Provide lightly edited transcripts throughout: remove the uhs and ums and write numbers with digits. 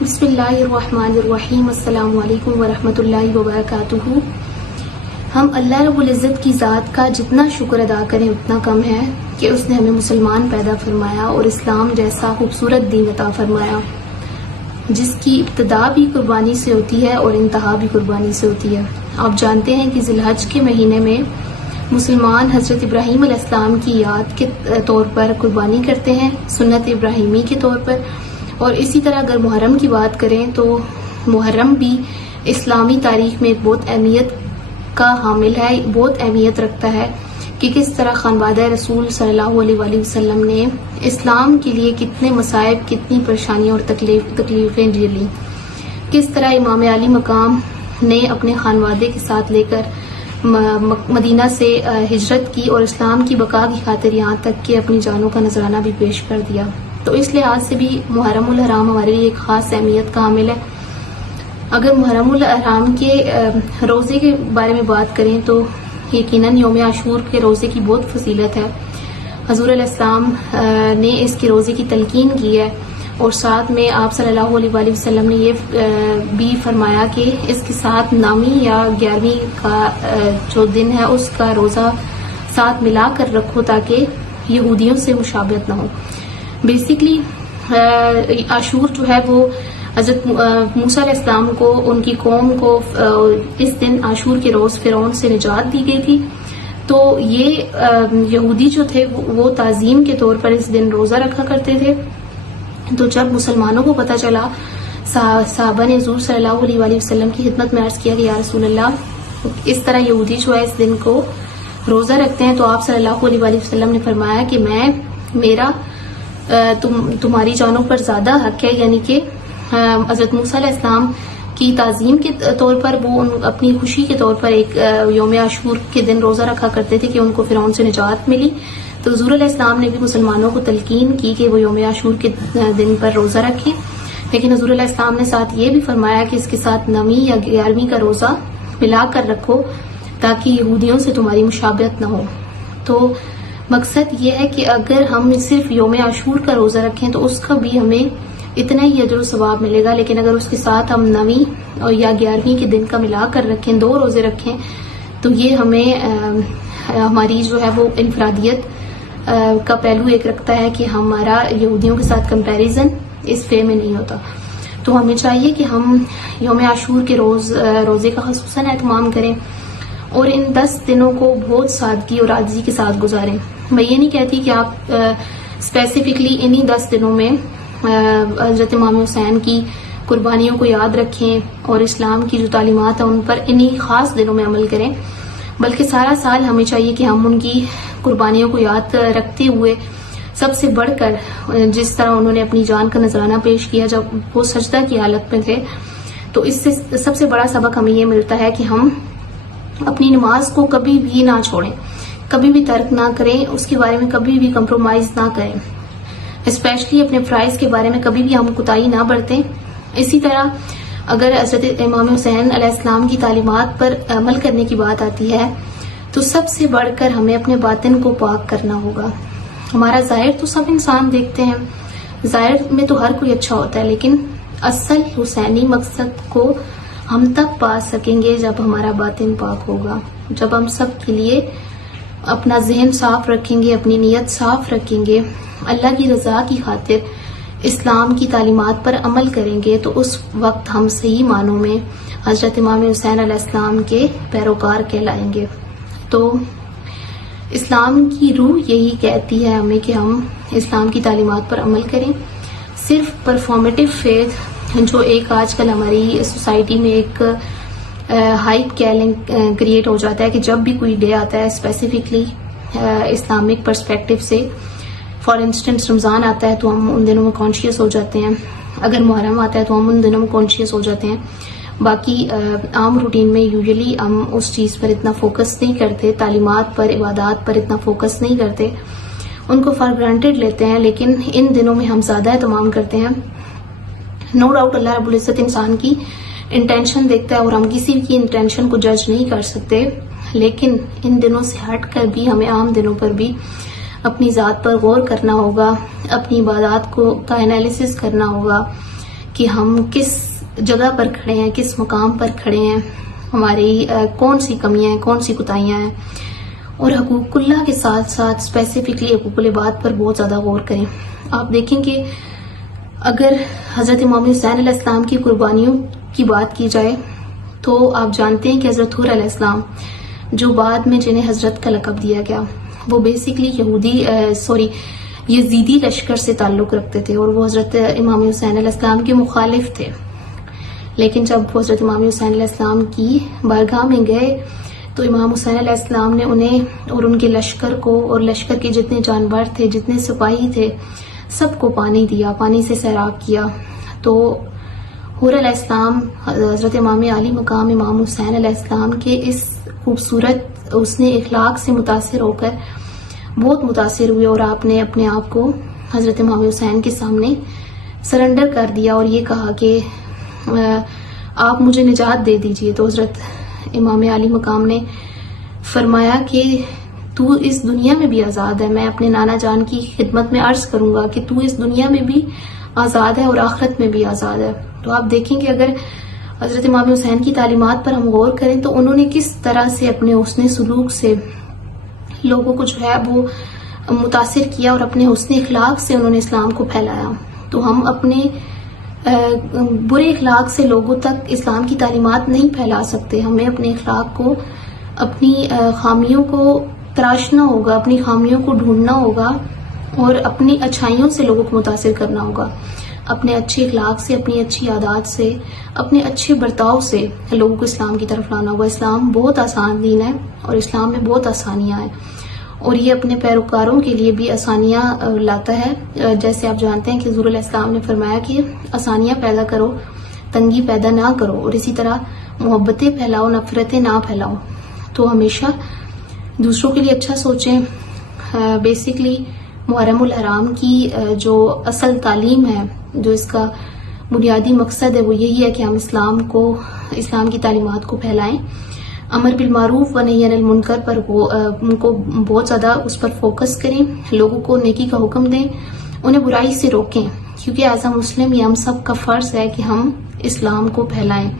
بسم اللہ الرحمن الرحیم، السلام علیکم ورحمۃ اللہ وبرکاتہ۔ ہم اللہ رب العزت کی ذات کا جتنا شکر ادا کریں اتنا کم ہے کہ اس نے ہمیں مسلمان پیدا فرمایا اور اسلام جیسا خوبصورت دین عطا فرمایا جس کی ابتدا بھی قربانی سے ہوتی ہے اور انتہا بھی قربانی سے ہوتی ہے۔ آپ جانتے ہیں کہ ذی الحج کے مہینے میں مسلمان حضرت ابراہیم علیہ السلام کی یاد کے طور پر قربانی کرتے ہیں، سنت ابراہیمی کے طور پر۔ اور اسی طرح اگر محرم کی بات کریں تو محرم بھی اسلامی تاریخ میں ایک بہت اہمیت کا حامل ہے، بہت اہمیت رکھتا ہے کہ کس طرح خانوادہ رسول صلی اللہ علیہ وآلہ وسلم نے اسلام کے لیے کتنے مصائب، کتنی پریشانیاں اور تکلیفیں جھیلی، کس طرح امام علی مقام نے اپنے خانوادے کے ساتھ لے کر مدینہ سے ہجرت کی اور اسلام کی بقا کی خاطر یہاں تک کہ اپنی جانوں کا نذرانہ بھی پیش کر دیا۔ تو اس لحاظ سے بھی محرم الحرام ہمارے لیے ایک خاص اہمیت کا حامل ہے۔ اگر محرم الحرام کے روزے کے بارے میں بات کریں تو یقیناً یوم عاشور کے روزے کی بہت فضیلت ہے۔ حضور علیہ السلام نے اس کے روزے کی تلقین کی ہے اور ساتھ میں آپ صلی اللہ علیہ وآلہ وسلم نے یہ بھی فرمایا کہ اس کے ساتھ 9ویں یا 11ویں کا جو دن ہے اس کا روزہ ساتھ ملا کر رکھو تاکہ یہودیوں سے مشابہت نہ ہو۔ بیسکلی عاشور جو ہے وہ حضرت موسیٰ علیہ السلام کو، ان کی قوم کو اس دن عاشور کے روز فرعون سے نجات دی گئی تھی، تو یہ یہودی جو تھے وہ تعظیم کے طور پر اس دن روزہ رکھا کرتے تھے۔ تو جب مسلمانوں کو پتہ چلا، صحابہ نے حضور صلی اللہ علیہ وآلہ وسلم کی خدمت میں عرض کیا کہ یا رسول اللہ اس طرح یہودی جو ہے اس دن کو روزہ رکھتے ہیں، تو آپ صلی اللہ علیہ وآلہ وسلم نے فرمایا کہ میرا تمہاری جانوں پر زیادہ حق ہے، یعنی کہ حضرت موسیٰ علیہ السلام کی تعظیم کے طور پر وہ اپنی خوشی کے طور پر ایک یوم عاشور کے دن روزہ رکھا کرتے تھے کہ ان کو فرعون سے نجات ملی۔ تو حضور علیہ السلام نے بھی مسلمانوں کو تلقین کی کہ وہ یوم عاشور کے دن پر روزہ رکھیں، لیکن حضور علیہ السلام نے ساتھ یہ بھی فرمایا کہ اس کے ساتھ 9ویں یا 11ویں کا روزہ ملا کر رکھو تاکہ یہودیوں سے تمہاری مشابہت نہ ہو۔ تو مقصد یہ ہے کہ اگر ہم صرف یوم عاشور کا روزہ رکھیں تو اس کا بھی ہمیں اتنا ہی اجر و ثواب ملے گا، لیکن اگر اس کے ساتھ ہم 9ویں یا 11ویں کے دن کا ملا کر رکھیں، 2 روزے رکھیں، تو یہ ہمیں ہماری جو ہے وہ انفرادیت کا پہلو ایک رکھتا ہے کہ ہمارا یہودیوں کے ساتھ کمپیریزن اس وے میں نہیں ہوتا۔ تو ہمیں چاہیے کہ ہم یوم عاشور کے روزے کا خصوصاً اہتمام کریں اور ان 10 دنوں کو بہت سادگی اور عاجزی کے ساتھ گزاریں۔ میں یہ نہیں کہتی کہ آپ اسپیسیفکلی انہی 10 دنوں میں حضرت امام حسین کی قربانیوں کو یاد رکھیں اور اسلام کی جو تعلیمات ہیں ان پر انہی خاص دنوں میں عمل کریں، بلکہ سارا سال ہمیں چاہیے کہ ہم ان کی قربانیوں کو یاد رکھتے ہوئے سب سے بڑھ کر جس طرح انہوں نے اپنی جان کا نذرانہ پیش کیا جب وہ سجدہ کی حالت میں تھے، تو اس سے سب سے بڑا سبق ہمیں یہ ملتا ہے کہ ہم اپنی نماز کو کبھی بھی نہ چھوڑیں، کبھی بھی ترک نہ کریں، اس کے بارے میں کبھی بھی کمپرومائز نہ کریں، اسپیشلی اپنے فرائض کے بارے میں کبھی بھی ہم کوتاہی نہ برتیں۔ اسی طرح اگر حضرت امام حسین علیہ السلام کی تعلیمات پر عمل کرنے کی بات آتی ہے تو سب سے بڑھ کر ہمیں اپنے باطن کو پاک کرنا ہوگا۔ ہمارا ظاہر تو سب انسان دیکھتے ہیں، ظاہر میں تو ہر کوئی اچھا ہوتا ہے، لیکن اصل حسینی مقصد کو ہم تب پا سکیں گے جب ہمارا باطن پاک ہوگا، جب ہم سب کے لیے اپنا ذہن صاف رکھیں گے، اپنی نیت صاف رکھیں گے، اللہ کی رضا کی خاطر اسلام کی تعلیمات پر عمل کریں گے، تو اس وقت ہم صحیح معنوں میں حضرت امام حسین علیہ السلام کے پیروکار کہلائیں گے۔ تو اسلام کی روح یہی کہتی ہے ہمیں کہ ہم اسلام کی تعلیمات پر عمل کریں۔ صرف پرفارمیٹیو فیتھ جو ایک آج کل ہماری سوسائٹی میں ایک ہائپ کریٹ ہو جاتا ہے کہ جب بھی کوئی ڈے آتا ہے اسپیسیفکلی اسلامک پرسپیکٹو سے، فار انسٹنس رمضان آتا ہے تو ہم ان دنوں میں کانشیس ہو جاتے ہیں، اگر محرم آتا ہے تو ہم ان دنوں میں کانشیس ہو جاتے ہیں، باقی عام روٹین میں یوزلی ہم اس چیز پر اتنا فوکس نہیں کرتے، تعلیمات پر، عبادات پر اتنا فوکس نہیں کرتے، ان کو فار گرانٹیڈ لیتے ہیں، لیکن ان دنوں میں ہم زیادہ اہتمام کرتے ہیں۔ نو ڈاؤٹ اللہ رب العزت انسان کی انٹینشن دیکھتا ہے اور ہم کسی کی انٹینشن کو جج نہیں کر سکتے، لیکن ان دنوں سے ہٹ کر بھی ہمیں عام دنوں پر بھی اپنی ذات پر غور کرنا ہوگا، اپنی عبادات کا انالیسس کرنا ہوگا کہ ہم کس جگہ پر کھڑے ہیں، کس مقام پر کھڑے ہیں، ہماری کون سی کمیاں ہیں، کون سی کوتاہیاں ہیں، اور حقوق اللہ کے ساتھ ساتھ اسپیسیفکلی حقوق العباد پر بہت زیادہ غور کریں۔ آپ دیکھیں کہ اگر حضرت امام حسین علیہ السلام کی قربانیوں کی بات کی جائے تو آپ جانتے ہیں کہ حضرت حور علیہ السلام جو بعد میں جنہیں حضرت کا لقب دیا گیا، وہ بیسیکلی یزیدی لشکر سے تعلق رکھتے تھے اور وہ حضرت امام حسین علیہ السلام کے مخالف تھے۔ لیکن جب وہ حضرت امام حسین علیہ السلام کی بارگاہ میں گئے تو امام حسین علیہ السلام نے انہیں اور ان کے لشکر کو اور لشکر کے جتنے جانور تھے، جتنے سپاہی تھے، سب کو پانی دیا، پانی سے سیراب کیا۔ تو حور علیہ السلام حضرت امام عالی مقام امام حسین علیہ السلام کے اس خوبصورت حسن اخلاق سے متاثر ہو کر بہت متاثر ہوئے اور آپ نے اپنے آپ کو حضرت امام حسین کے سامنے سرنڈر کر دیا اور یہ کہا کہ آپ مجھے نجات دے دیجئے۔ تو حضرت امام عالی مقام نے فرمایا کہ تو اس دنیا میں بھی آزاد ہے، میں اپنے نانا جان کی خدمت میں عرض کروں گا کہ تو اس دنیا میں بھی آزاد ہے اور آخرت میں بھی آزاد ہے۔ تو آپ دیکھیں کہ اگر حضرت امام حسین کی تعلیمات پر ہم غور کریں تو انہوں نے کس طرح سے اپنے حسن سلوک سے لوگوں کو جو ہے وہ متاثر کیا اور اپنے حسن اخلاق سے انہوں نے اسلام کو پھیلایا۔ تو ہم اپنے برے اخلاق سے لوگوں تک اسلام کی تعلیمات نہیں پھیلا سکتے، ہمیں اپنے اخلاق کو، اپنی خامیوں کو تراشنا ہوگا، اپنی خامیوں کو ڈھونڈنا ہوگا اور اپنی اچھائیوں سے لوگوں کو متاثر کرنا ہوگا۔ اپنے اچھے اخلاق سے، اپنی اچھی عادات سے، اپنے اچھے برتاؤ سے لوگوں کو اسلام کی طرف لانا ہوگا۔ اسلام بہت آسان دین ہے اور اسلام میں بہت آسانیاں ہیں اور یہ اپنے پیروکاروں کے لیے بھی آسانیاں لاتا ہے۔ جیسے آپ جانتے ہیں کہ حضور علیہ السلام نے فرمایا کہ آسانیاں پیدا کرو، تنگی پیدا نہ کرو، اور اسی طرح محبتیں پھیلاؤ، نفرتیں نہ پھیلاؤ۔ تو ہمیشہ دوسروں کے لیے اچھا سوچیں۔ بیسیکلی محرم الحرام کی جو اصل تعلیم ہے، جو اس کا بنیادی مقصد ہے، وہ یہی ہے کہ ہم اسلام کی تعلیمات کو پھیلائیں، امر بالمعروف و نہی عن المنکر پر ان کو بہت زیادہ اس پر فوکس کریں، لوگوں کو نیکی کا حکم دیں، انہیں برائی سے روکیں، کیونکہ ایز اے مسلم یہ ہم سب کا فرض ہے کہ ہم اسلام کو پھیلائیں۔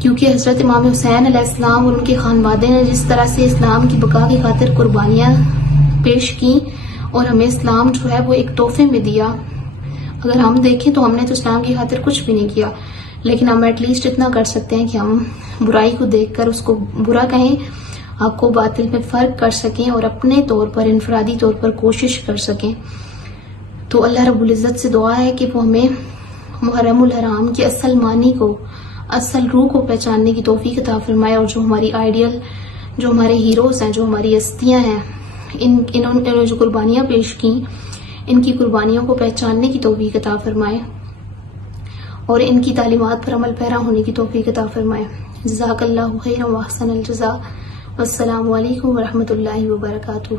کیونکہ حضرت امام حسین علیہ السلام اور ان کے خانوادے نے جس طرح سے اسلام کی بقا کی خاطر قربانیاں پیش کی اور ہمیں اسلام جو ہے وہ ایک تحفے میں دیا، اگر ہم دیکھیں تو ہم نے تو اسلام کی خاطر کچھ بھی نہیں کیا، لیکن ہم ایٹ لیسٹ اتنا کر سکتے ہیں کہ ہم برائی کو دیکھ کر اس کو برا کہیں، حق کو باطل میں فرق کر سکیں اور اپنے طور پر، انفرادی طور پر کوشش کر سکیں۔ تو اللہ رب العزت سے دعا ہے کہ وہ ہمیں محرم الحرام کے اصل معنی کو، اصل روح کو پہچاننے کی توفیق عطا فرمائے، اور جو ہماری آئیڈیل، جو ہمارے ہیروز ہیں، جو ہماری ہستیاں ہیں، انہوں نے جو قربانیاں پیش کی، ان کی قربانیوں کو پہچاننے کی توفیق عطا فرمائے اور ان کی تعلیمات پر عمل پیرا ہونے کی توفیق عطا فرمائے۔ جزاک اللہ خیرا و احسن الجزاء، والسلام علیکم ورحمۃ اللہ وبرکاتہ۔